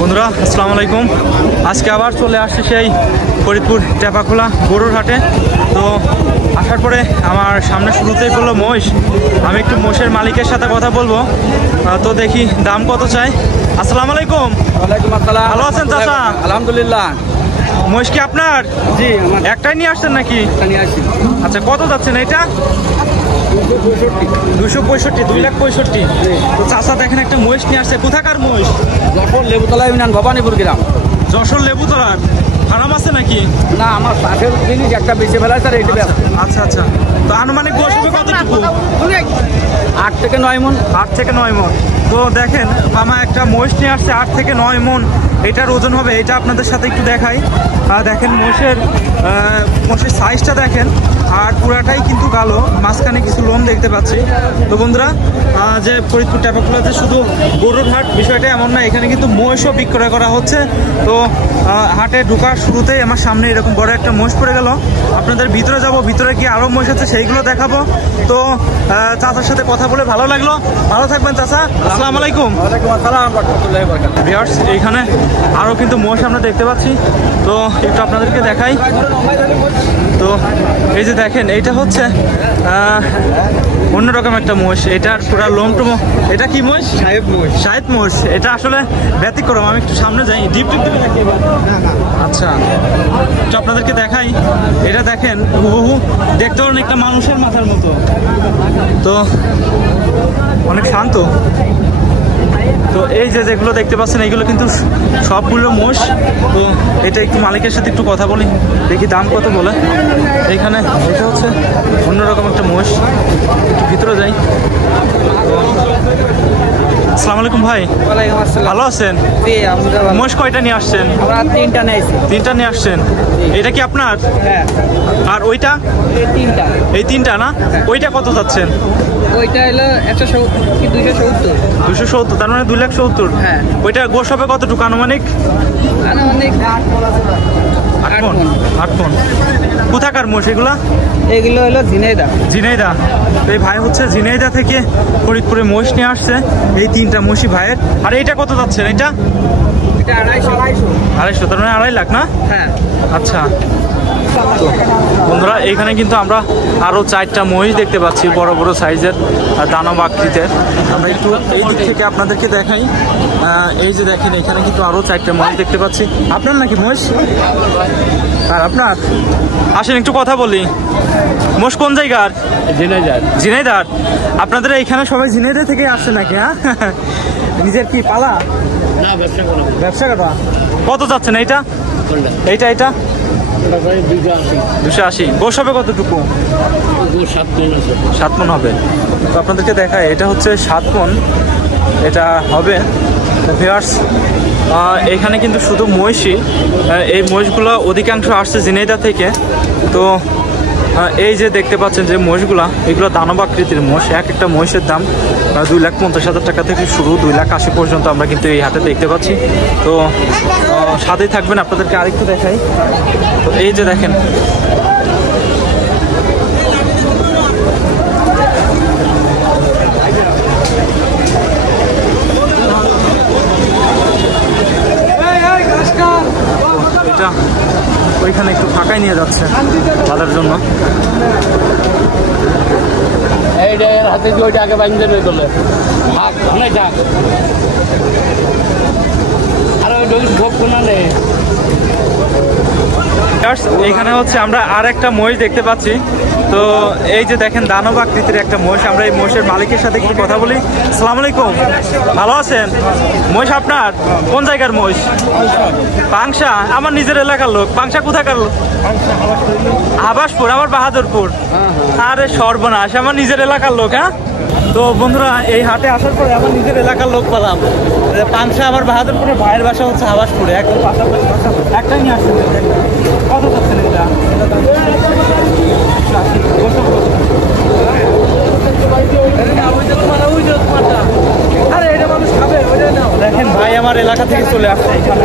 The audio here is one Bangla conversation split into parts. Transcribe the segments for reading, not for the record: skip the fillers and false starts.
বন্ধুরা আসসালামু আলাইকুম। আজকে আবার চলে আসছে সেই ফরিদপুর টেপাখোলা গরুর হাটে। তো আসার পরে আমার সামনে শুরুতেই পড়লো মহিষ। আমি একটু মোষের মালিকের সাথে কথা বলবো। তো দেখি দাম কত চাই। আসসালামু আলাইকুম। ওয়ালাইকুম আসসালাম। ভালো আছেন চাচা? আলহামদুলিল্লাহ। মহিষ কি আপনার? জি, একটাই নিয়ে আসছেন নাকি? আচ্ছা, কত যাচ্ছেন এটা? 265, 2,65,000। তো চাচা দেখেন একটা মহিষ নিয়ে আসছে। কোথাকার মহিষ? যশোর লেবুতলা ইউনিয়ন ভবানীপুর গ্রাম। যশোর লেবুতলার ফার্ম আছে নাকি? না, আমার পাশের জিনিস একটা বেঁচে ফেলা স্যার। আচ্ছা আচ্ছা। তো আনুমানিক গোশ হবে কতটুকু? 8 থেকে 9 মন। 8 থেকে 9 মন। তো দেখেন মামা একটা মহিষ নিয়ে আসছে 8 থেকে 9 মন। এটার ওজন হবে, এটা আপনাদের সাথে একটু দেখাই। দেখেন মোষের সাইজটা দেখেন, আর পুরাটাই কিন্তু কালো, মাঝখানে কিছু লোম দেখতে পাচ্ছি। তো বন্ধুরা, যে ফরিদপুর টেপাখোলাতে শুধু গরুর হাট বিষয়টা এমন না, এখানে কিন্তু মহিষও বিক্রয় করা হচ্ছে। তো হাটে ঢোকার শুরুতেই আমার সামনে এরকম বড় একটা মহিষ পড়ে গেল। আপনাদের ভিতরে যাব, ভিতরে কি আরও মহিষ আছে সেইগুলো দেখাবো। তো চাচার সাথে কথা বলে ভালো লাগলো। ভালো থাকবেন চাচা। আসসালামু আলাইকুম। ভিউয়ার্স, এইখানে আরও কিন্তু মহিষ আমরা দেখতে পাচ্ছি। তো একটু আপনাদেরকে দেখাই। তো এই যে দেখেন, এইটা হচ্ছে অন্যরকম একটা মহিষ। এটার পুরা লোমটুম। এটা কি মহিষ? শাহেদ মহিষ। এটা আসলে ব্যতিক্রম। আমি একটু সামনে যাই, ডিপ আচ্ছা, তো আপনাদেরকে দেখাই। এটা দেখেন হুবহু দেখতে পারেন একটা মানুষের মাথার মতো। তো অনেক শান্ত। তো এই যে যেগুলো দেখতে পাচ্ছেন এইগুলো কিন্তু সবগুলো মোষ। তো এটা একটু মালিকের সাথে একটু কথা বলি, দেখি দাম কত বলে। এইখানে এটা হচ্ছে অন্যরকম একটা মোষ। একটু ভিতরে যাই। আসসালামু আলাইকুম ভাই। ওয়ালাইকুম আসসালাম। ভালো আছেন? মোষ কয়টা নিয়ে আসছেন? আমরা 3টা নিয়েছি। 3টা নিয়ে আসছেন। এটা কি আপনার? হ্যাঁ। আর ওইটা? এই 3টা না? ওইটা কত যাচ্ছেন? ওইটা হলো 270। 270, তার মানে 2,70,000। হ্যাঁ। ওইটা গোশ হবে কতটুকু আনুমানিক? 8 মন। কোথাকার মোষ এগুলা? এগুলো হলো ঝিনাইদা। এই ভাই হচ্ছে ঝিনাইদা থেকে ফরিদপুরে মোষ নিয়ে আসছে। এই 3টা মোষই ভাইয়ের। আর এইটা কত যাচ্ছেন? এটা 250, তার মানে 2.5 লাখ না? হ্যাঁ। আচ্ছা। তো বন্ধুরা, এখানে কিন্তু আমরা আরও 4টা মহিষ দেখতে পাচ্ছি, বড় বড় সাইজের, দানব আকৃতির। আমরা একটু এই দিক থেকে আপনাদেরকে দেখাই। এই যে দেখেন, এখানে কিন্তু আরও 4টা মহিষ দেখতে পাচ্ছি। আপনার নাকি মহিষ? আর আপনার? আসেন একটু কথা বলি। মোষ কোন জায়গার? ঝিনাইদার। আপনাদের এখানে সবাই ঝিনাইদা থেকে আসছে নাকি? হ্যাঁ, নিজের কি পালা? ব্যবসা করা। কত যাচ্ছেন এইটা? এইটা 280। গোশ হবে কতটুকু? 7 মন হবে। তো আপনাদেরকে দেখায়, এটা হচ্ছে 7 মন এটা হবে। ভিউয়ার্স, এখানে কিন্তু শুধু মহিষই। এই মহিষগুলো অধিকাংশ আসছে ঝিনাইদা থেকে। তো এই যে দেখতে পাচ্ছেন যে মহিষগুলা, এগুলো দানব আকৃতির মোষ। একটা মহিষের দাম 2,50,000 টাকা থেকে শুরু, 2,80,000 পর্যন্ত আমরা কিন্তু এই হাটে দেখতে পাচ্ছি। তো সাথেই থাকবেন, আপনাদেরকে আরেকটু দেখাই। তো এই যে দেখেন, এটা ওইখানে একটু ফাঁকাই নিয়ে যাচ্ছে তাদের জন্য। এখানে হচ্ছে আমরা আর একটা মহিষ দেখতে পাচ্ছি। তো এই যে দেখেন, দানব আকৃতির একটা মহিষ। আমরা এই মহিষের মালিকের সাথে একটু কথা বলি। আসসালামু আলাইকুম। ভালো আছেন? মহিষ আপনার? কোন জায়গার মহিষ? পাংশা। আমার নিজের এলাকার লোক। পাংশা কোথাকার লোক? আবাসপুর। আমার বাহাদুরপুর। আরে সর্বনাশ, আমার নিজের এলাকার লোক। হ্যাঁ। তো বন্ধুরা, এই হাটে আসার পরে আমার নিজের এলাকার লোক পেলাম। পাংশা আমার বাহাদুরপুরের, ভাইয়ের বাসা হচ্ছে আবাসপুরে, একদম পাশাপাশি। একটাই নিয়ে আসছেন। কত করছেন এটা? দেখেন ভাই আমার এলাকা থেকে চলে আসছে এখানে।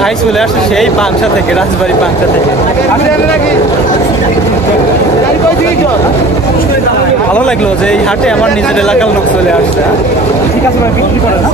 ভাই চলে আসছে সেই পাংশা থেকে, রাজবাড়ি পাংশা থেকে। ভালো লাগলো যে এই হাটে আমার নিজের এলাকার লোক চলে আসছে। ঠিক আছে ভাই, বিক্রি করে না।